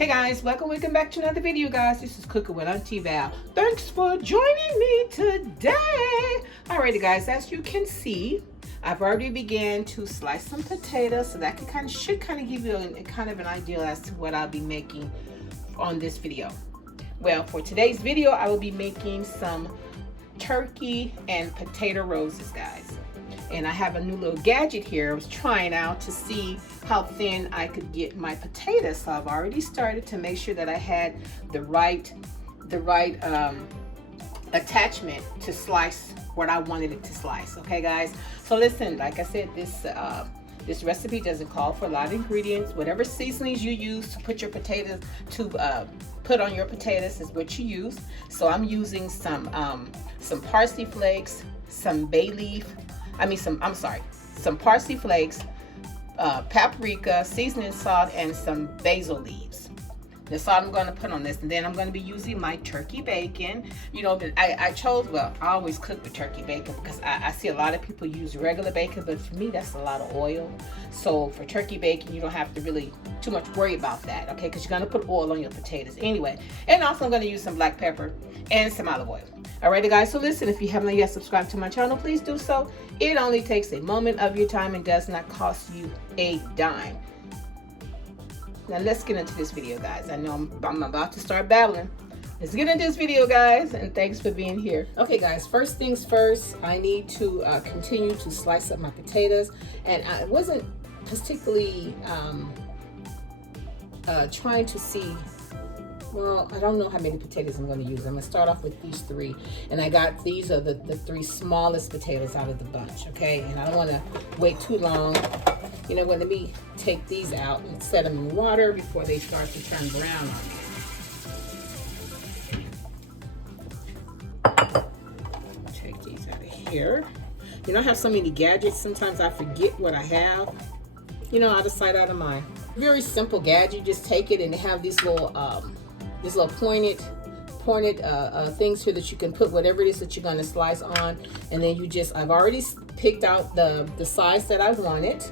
Hey guys, welcome back to another video, guys. This is Cooking with Auntie Val. Thanks for joining me today. Alrighty guys, as you can see, I've already began to slice some potatoes, so that should kind of give you an idea as to what I'll be making on this video. Well, for today's video, I will be making some turkey and potato roses, guys. And I have a new little gadget here I was trying out to see how thin I could get my potatoes. So I've already started to make sure that I had the right attachment to slice what I wanted it to slice. Okay guys, so listen, like I said, this recipe doesn't call for a lot of ingredients. Whatever seasonings you use to put your potatoes put on your potatoes is what you use. So I'm using some parsley flakes, some some parsley flakes, paprika, seasoning salt, and some basil leaves. That's all I'm going to put on this. And then I'm going to be using my turkey bacon. You know, I always cook with turkey bacon because I see a lot of people use regular bacon, but for me, that's a lot of oil. So for turkey bacon, you don't have to really too much worry about that, okay? Because you're going to put oil on your potatoes anyway. And also I'm going to use some black pepper and some olive oil. Alrighty guys, so listen, if you haven't yet subscribed to my channel, please do so. It only takes a moment of your time and does not cost you a dime. Now let's get into this video, guys. I know I'm about to start babbling. Let's get into this video, guys, and thanks for being here. Okay guys, first things first, I need to continue to slice up my potatoes. And I wasn't particularly trying to see, well, I don't know how many potatoes I'm going to use. I'm going to start off with these three. And these are the three smallest potatoes out of the bunch, okay? And I don't want to wait too long. You know what, let me take these out and set them in water before they start to turn brown on me. Take these out of here. You know, I have so many gadgets, sometimes I forget what I have. You know, out of sight, out of mind. Very simple gadget. You just take it and have these little pointed things here that you can put whatever it is that you're going to slice on. And then I've already picked out the size that I wanted.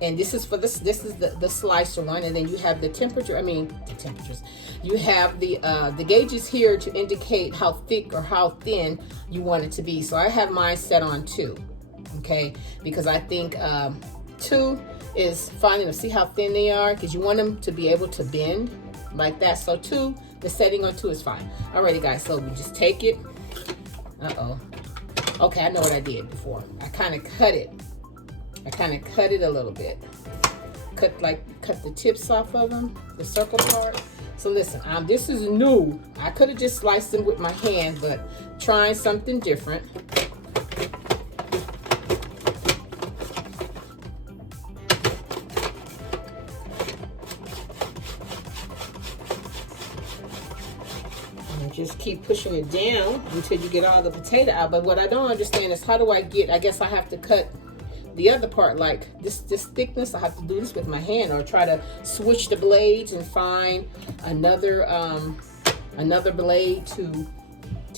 And this is the slicer one. And then you have the temperatures. You have the gauges here to indicate how thick or how thin you want it to be. So I have mine set on 2, okay? Because I think 2 is fine enough. See how thin they are? Because you want them to be able to bend like that. So 2, the setting on 2 is fine. Alrighty guys, so we just take it. Okay, I know what I did before. I kind of cut it a little bit. Cut the tips off of them, the circle part. So listen, this is new. I could have just sliced them with my hand, but trying something different. Just keep pushing it down until you get all the potato out. But what I don't understand is, how do I guess I have to cut the other part like this thickness. I have to do this with my hand, or try to switch the blades and find another blade to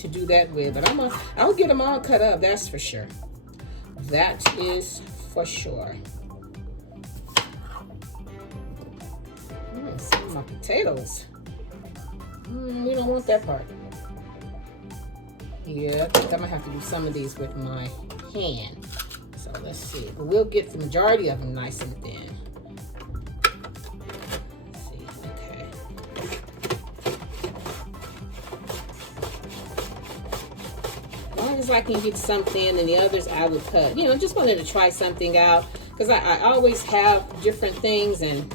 do that with. But I'll get them all cut up, that's for sure. That is for sure. Some of my potatoes. We don't want that part. Yeah, I think I'm gonna have to do some of these with my hand. So let's see. But we'll get the majority of them nice and thin. Let's see. Okay. As long as I can get some thin, and the others I would cut. You know, just wanted to try something out, because I always have different things and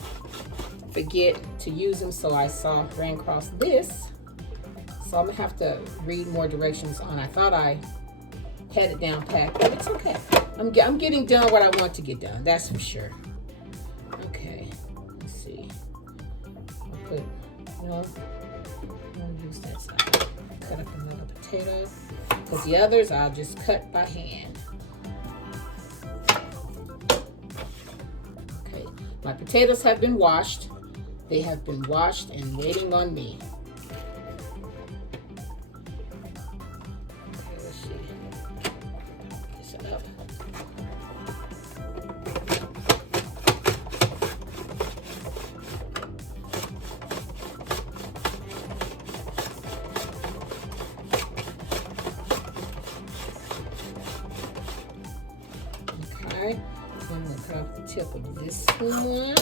forget to use them. So I ran across this, so I'm gonna have to read more directions on. I thought I had it down packed, but it's okay. I'm getting done what I want to get done, that's for sure. Okay, let's see. I'll use that side. Cut up another potato, because the others I'll just cut by hand. Okay, my potatoes have been washed. They have been washed and waiting on me. Okay, let's see. This up. cut off the tip of this one.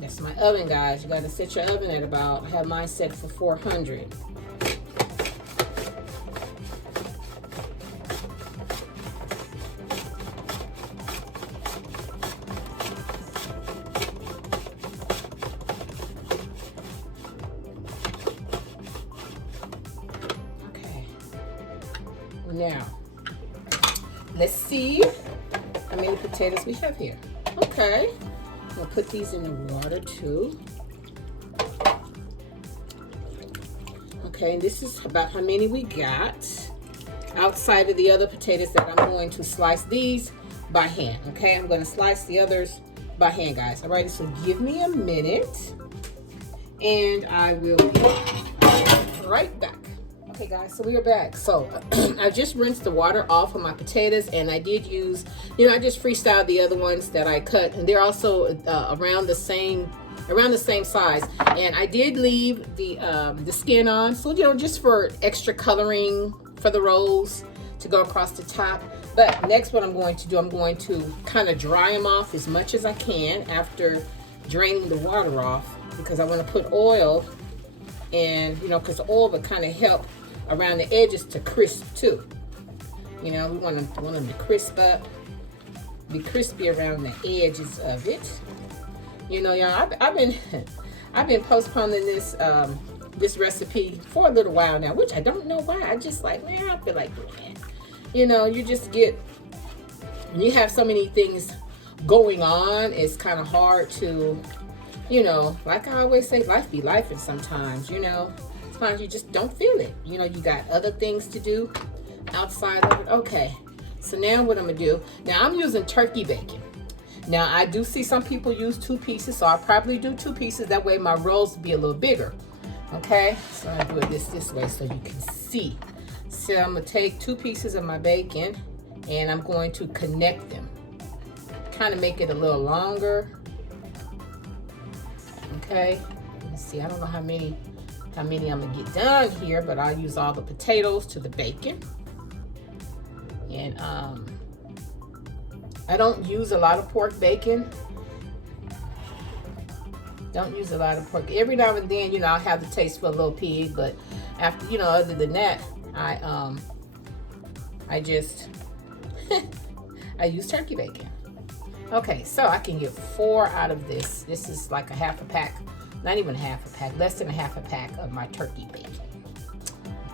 That's my oven, guys. You got to set your oven at about, I have mine set for 400. Okay. Now, let's see how many potatoes we have here. Okay. I'll put these in the water too. Okay, and this is about how many we got outside of the other potatoes that I'm going to slice these by hand. Okay, I'm going to slice the others by hand, guys. All right, so give me a minute and I will be right back. Okay guys, so we are back. So I just rinsed the water off of my potatoes, and I did use, I just freestyled the other ones that I cut, and they're also around the same size. And I did leave the skin on, so just for extra coloring for the rolls to go across the top. But next, what I'm going to do, I'm going to kind of dry them off as much as I can after draining the water off, because I want to put oil, and because the oil would kind of help around the edges to crisp too. We want them to crisp up, be crispy around the edges of it. Y'all, I've been postponing this recipe for a little while now, which I don't know why. I just like, man, I feel like doing it. You just get, when you have so many things going on, it's kind of hard to, like I always say, life be life, and sometimes, sometimes you just don't feel it. You got other things to do outside of it. Okay, so now what I'm gonna do, now I'm using turkey bacon. Now I do see some people use 2 pieces, so I'll probably do 2 pieces. That way my rolls will be a little bigger. Okay, so I do it this way so you can see. So I'm gonna take 2 pieces of my bacon and I'm going to connect them. Kind of make it a little longer. Okay, let's see, I don't know how many I'm gonna get done here, but I'll use all the potatoes to the bacon. And I don't use a lot of pork bacon. Don't use a lot of pork. Every now and then, I'll have the taste for a little pig, but after, other than that, I just I use turkey bacon. Okay, so I can get 4 out of this. This is like a half a pack. Not even a half a pack, less than a half a pack of my turkey bacon.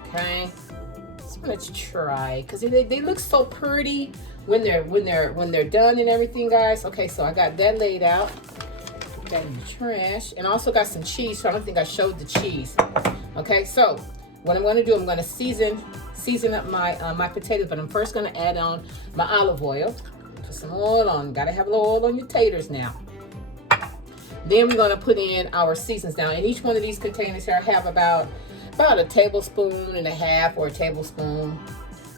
Okay, so let's try, because they look so pretty when they're done and everything, guys. Okay, so I got that laid out. Put that in the trash, and also got some cheese. So I don't think I showed the cheese. Okay, so what I'm going to do, I'm going to season up my potatoes, but I'm first going to add on my olive oil. Put some oil on. Got to have a little oil on your taters now. Then we're going to put in our seasonings. Now, in each one of these containers here, I have about a tablespoon and a half or a tablespoon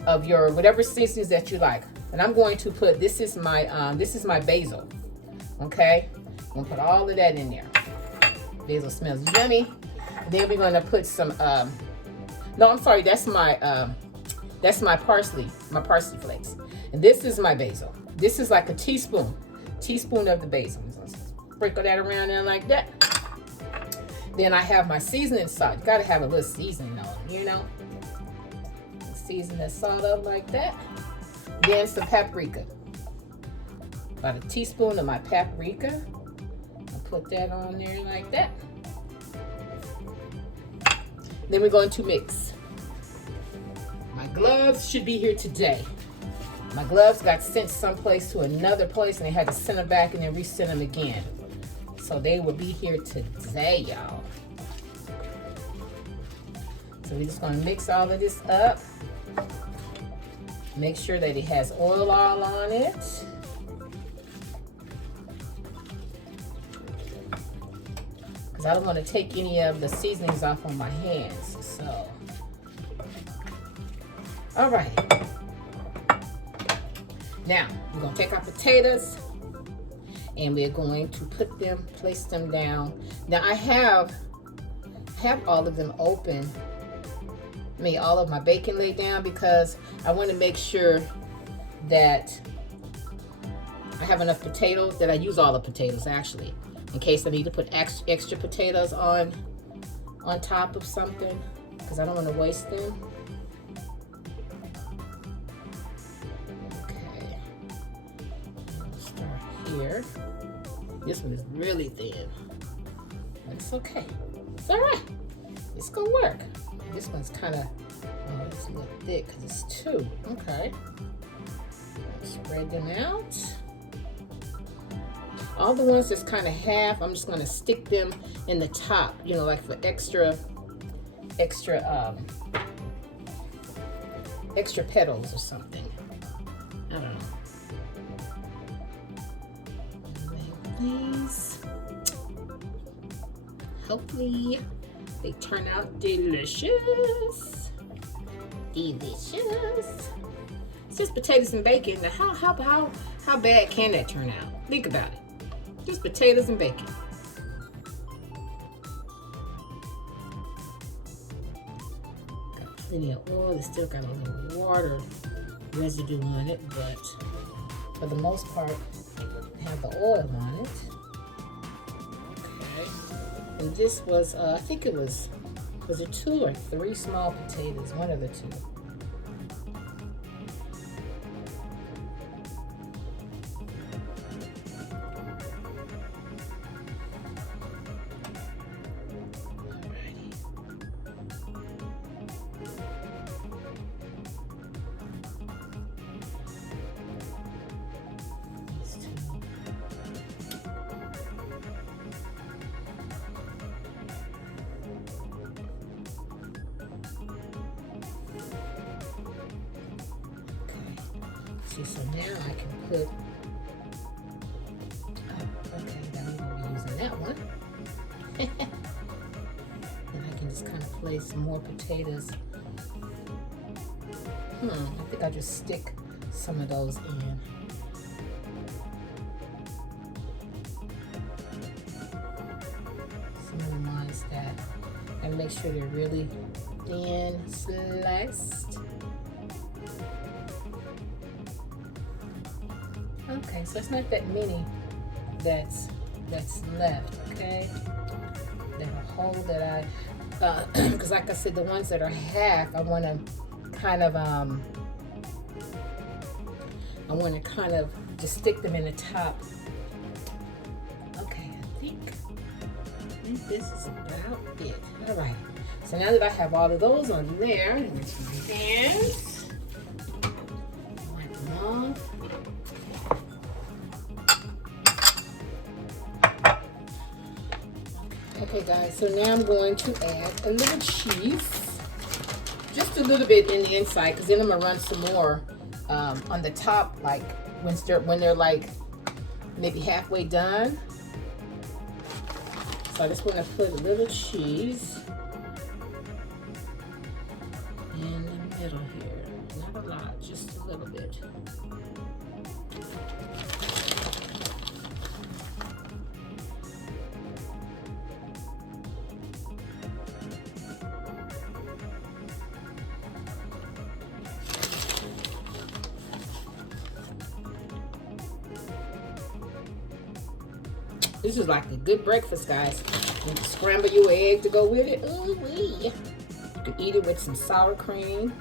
of your whatever seasonings that you like. And I'm going to put, this is my basil. Okay, I'm going to put all of that in there. Basil smells yummy. Then we're going to put some no, I'm sorry, that's my parsley flakes. And this is my basil. This is like a teaspoon of the basil. Sprinkle that around there like that. Then I have my seasoning salt. You gotta have a little seasoning on, Season that salt up like that. Then some paprika. About a teaspoon of my paprika. I'll put that on there like that. Then we're going to mix. My gloves should be here today. My gloves got sent someplace to another place, and they had to send them back and then resend them again. So they will be here today, y'all. So we're just gonna mix all of this up. Make sure that it has oil all on it. Because I don't want to take any of the seasonings off on my hands. So, all right. Now, we're gonna take our potatoes. and we're going to place them down. Now I have all of them open. I mean, all of my bacon laid down because I want to make sure that I have enough potatoes, that I use all the potatoes actually, in case I need to put extra potatoes on top of something, because I don't want to waste them. Okay, I'll start here. This one is really thin. That's okay. It's all right. It's gonna work. This one's kind of, oh, it's a little thick because it's two. Okay. Spread them out. All the ones that's kind of half, I'm just gonna stick them in the top, you know, like for extra petals or something. I don't know. Make these. Hopefully they turn out delicious. Delicious. It's just potatoes and bacon. Now how bad can that turn out? Think about it. Just potatoes and bacon. Got plenty of oil. It's still got a little water residue on it, but for the most part, I have the oil on it. Okay. And this was, I think it was it 2 or 3 small potatoes? One of the 2. So now I can put, oh, okay, then I'm going to be using that one. And I can just kind of place more potatoes. I think I'll just stick some of those in. Some of the ones that, and make sure they're really thin sliced. Okay, so it's not that many that's left, okay? That a whole that I, because like I said, the ones that are half, I want to kind of just stick them in the top. Okay, I think this is about it. All right, so now that I have all of those on there, I'm going to use my hands, wipe them off. Okay guys, so now I'm going to add a little cheese, just a little bit in the inside, because then I'm gonna run some more on the top, like when they're like maybe halfway done. So I just want to put a little cheese in the middle here, not a lot, just a little bit. This is like a good breakfast, guys. You can scramble your egg to go with it. Ooh wee. You can eat it with some sour cream.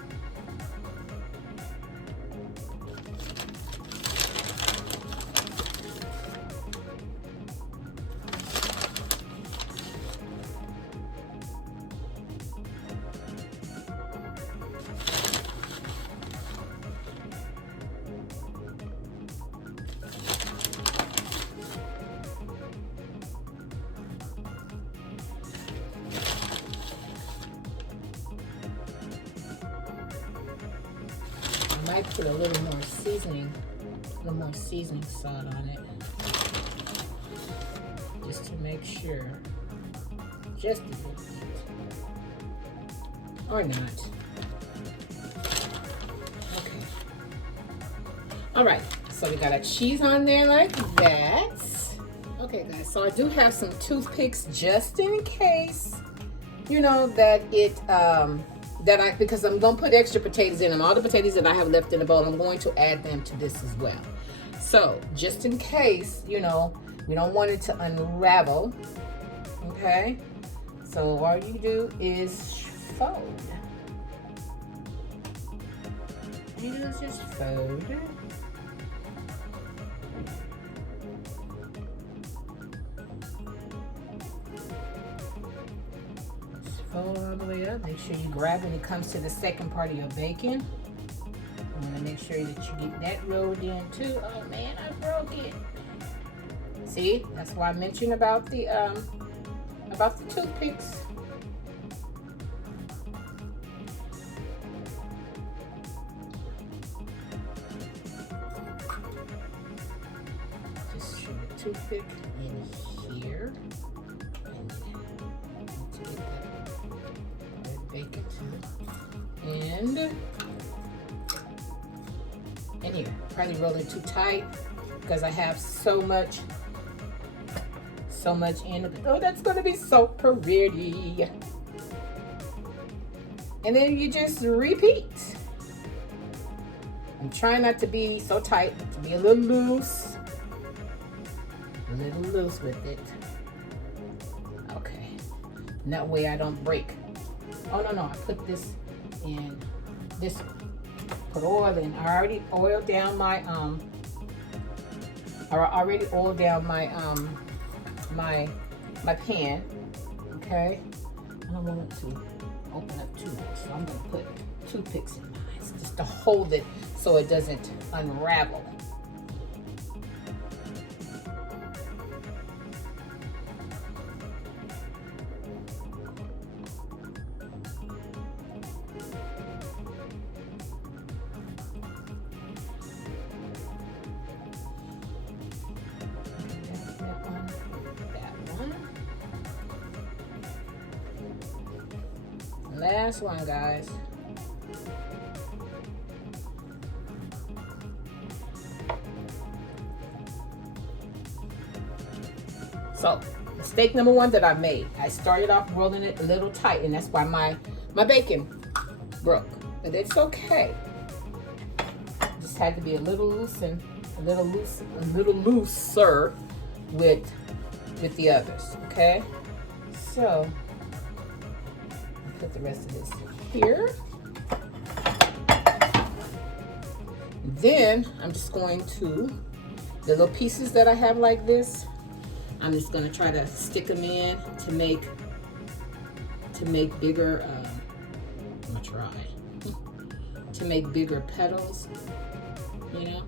I might put a little more seasoning salt on it, just to make sure, just a little bit, or not. Okay. All right, so we got our cheese on there like that. Okay guys, so I do have some toothpicks just in case, you know, that it, because I'm gonna put extra potatoes in them. All the potatoes that I have left in the bowl, I'm going to add them to this as well. So just in case, you know, we don't want it to unravel, okay? So all you do is fold. You just fold it. Fold all the way up. Make sure you grab when it comes to the second part of your bacon. You want to make sure that you get that rolled in too. Oh man, I broke it. See, that's why I mentioned about the toothpicks. Just shoot a toothpick in here. Bacon too. And here, probably roll it too tight because I have so much in it. Oh, that's gonna be so pretty. And then you just repeat. And try not to be so tight, to be a little loose with it. Okay, and that way I don't break. Oh no, I put this in this one. Put oil in. I already oiled down my my pan. Okay. I don't want it to open up too much, so I'm gonna put toothpicks in mine just to hold it so it doesn't unravel. Last one, guys. So, mistake number one that I made. I started off rolling it a little tight, and that's why my bacon broke. But it's okay. Just had to be a little looser with the others. Okay. So. Put the rest of this here. Then I'm just going to, the little pieces that I have like this, I'm just going to try to stick them in to make bigger, I'm going to try to make bigger petals, you know.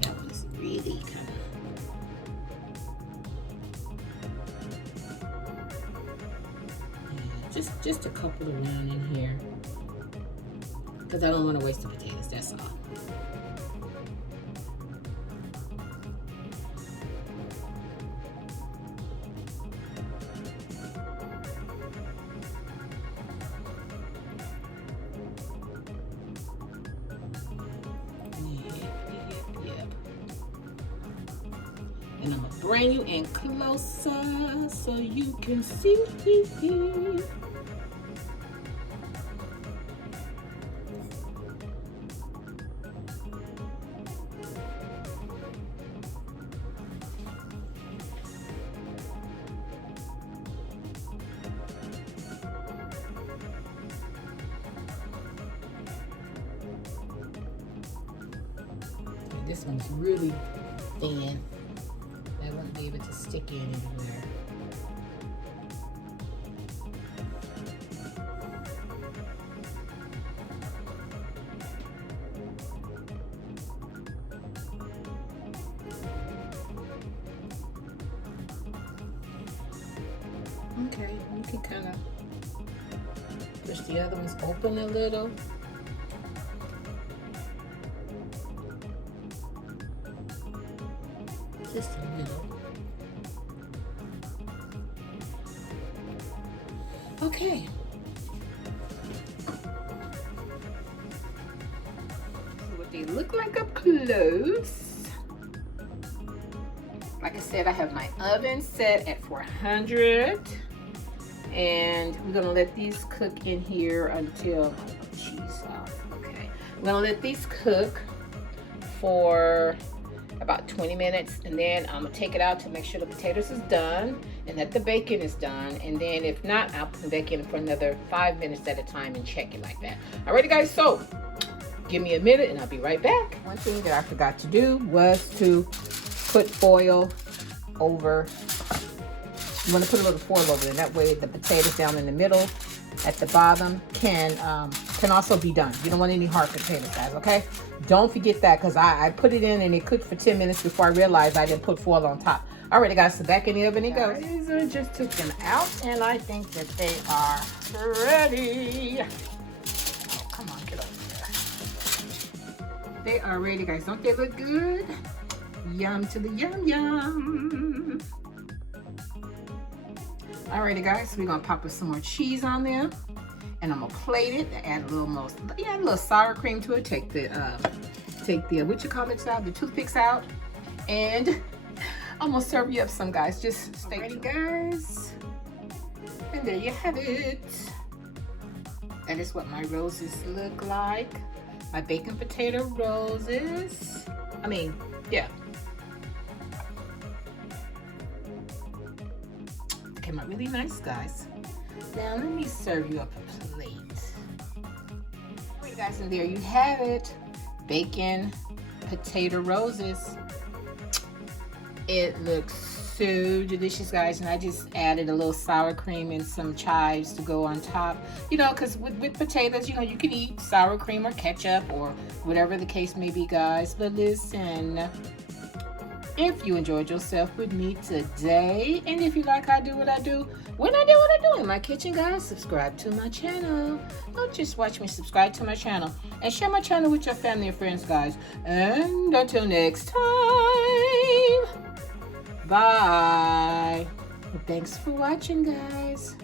That one's really kind of, just a couple around in here because I don't want to waste the potatoes, that's all. Yep. And I'm gonna bring you in closer so you can see. This one's really thin. I won't be able to stick in anywhere. Okay, you can kind of push the other ones open a little. Just a little. Okay. So what they look like up close. Like Like I said, I have my oven set at 400. And we're gonna let these cook in here until cheese off. Okay, we're gonna let these cook for about 20 minutes, and then I'm gonna take it out to make sure the potatoes is done and that the bacon is done. And then if not, I'll put the bacon for another 5 minutes at a time and check it like that. Alrighty guys, so give me a minute and I'll be right back. One thing that I forgot to do was to put foil over. You want to put a little foil over it. That way the potatoes down in the middle at the bottom can also be done. You don't want any hard potatoes, guys, okay? Don't forget that, because I put it in and it cooked for 10 minutes before I realized I didn't put foil on top. Alright guys, so back in the oven it goes. I just took them out and I think that they are ready. Oh, come on, get over here. They are ready, guys. Don't they look good? Yum to the yum yum. Alrighty guys, we're gonna pop some more cheese on there, and I'm gonna plate it. Add a little a little sour cream to it. Take the what you call it out, the toothpicks out, and I'm gonna serve you up some, guys. Just stay ready, guys. And there you have it. That is what my roses look like. My bacon potato roses. I mean, yeah. Came out really nice, guys. Now let me serve you up a plate. Alright guys, and there you have it. Bacon potato roses. It looks so delicious, guys, and I just added a little sour cream and some chives to go on top. You know, because with potatoes, you know, you can eat sour cream or ketchup or whatever the case may be, guys. But listen, if you enjoyed yourself with me today, and if you like how I do what I do, when I do what I do in my kitchen, guys, subscribe to my channel. Don't just watch me, subscribe to my channel. And share my channel with your family and friends, guys. And until next time, bye. Thanks for watching, guys.